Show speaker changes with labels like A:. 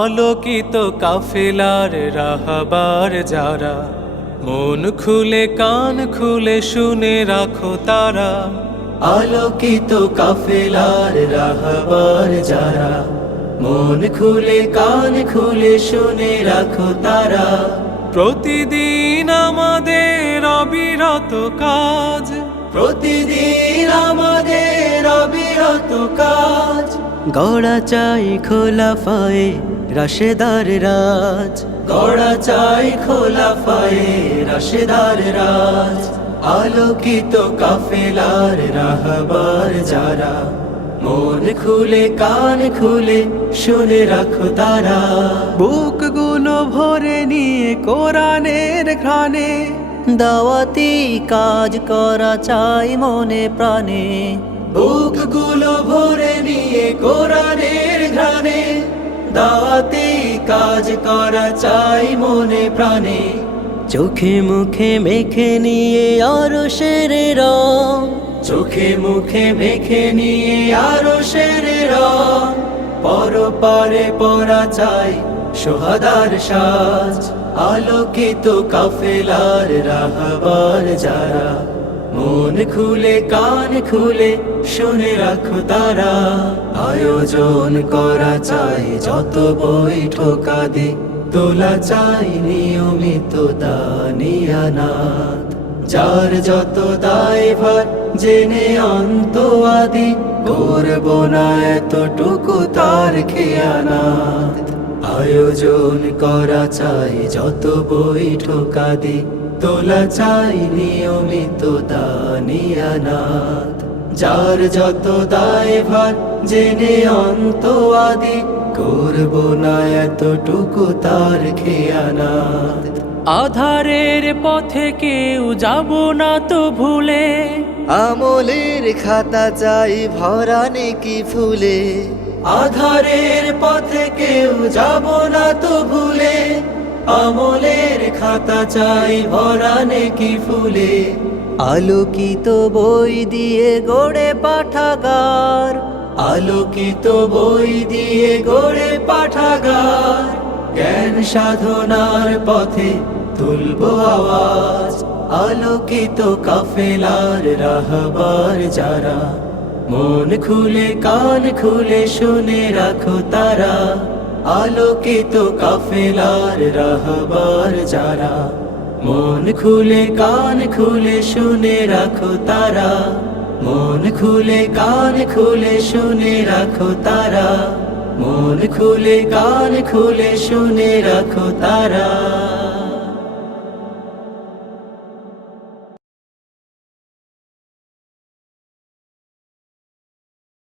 A: আলোকিত কাফেলার রাহাবার যারা মন খুলে কান খুলে শুনে রাখো তারা আলোকিত কাফেলার রাহাবার যারা মন খুলে কান খুলে শুনে রাখো তারা প্রতিদিন আমাদের অবিরত কাজ প্রতিদিন আমাদের অবিরত কাজ গড়া চাই খোলা ফায়ে রাশেদার রাজ গড়া চাই খোলা ফায়ে রাশেদার রাজ আলোকিত কাফেলার রাহবার যারা মন খুলে কান খুলে শুনে রাখো তারা বুক গুলো ভরে নিয়ে কোরআনের খানে দাওয়াতি কাজ করা চাই মনে প্রাণে বুক গুলো ভরে নিয়ে কোরআনের ঘানে দাওয়াতে কাজ করা চাই মনে প্রাণে চোখে মুখে মেখে নিয়ে আরো শের রং চোখে মুখে মেখে নিয়ে আরো শের রং পরপারে পরা চাই সোহাদার সাজ আলোকিত কাফেলার রাহবার যারা মন খুলে কান খুলে শুনে রাখো তারা আয়োজন করা চাই যত বই ঠোকা দে তোলা চাই নিয়মিত যার যত দায়ভার জেনে অন্ত আদি করব না এতটুকু তার খেয়ানাথ আয়োজন করা চাই যত বই ঠোকা দি তোলা চাই নিয়মিত দানিয়ানাথ যার যত দায় ভার জেনে অন্ত আদি করবো না এতটুকু তার খেয়ানাথ আধারের পথে কেউ যাব না তো ভুলে আমলের খাতা চাই ভরা নাকি ফুলে আধারের পথে কেউ যাব না তো ভুলে আমলের খাতা চাই ভরা নেকি ফুলে আলোকিত বই দিয়ে গড়ে পাঠাগার আলোকিত বই দিয়ে গড়ে পাঠাগার জ্ঞান সাধনার পথে তুলব আওয়াজ আলোকিত কাফেলার রাহবার যারা মন খুলে কান খুলে শুনে রাখো তারা আলোকিত কাফেলার রাহবার যারা মন খুলে কান খুলে শুনে রাখো তারা মন খুলে কান খুলে শুনে রাখো তারা মন খুলে কান খুলে শুনে রাখো তারা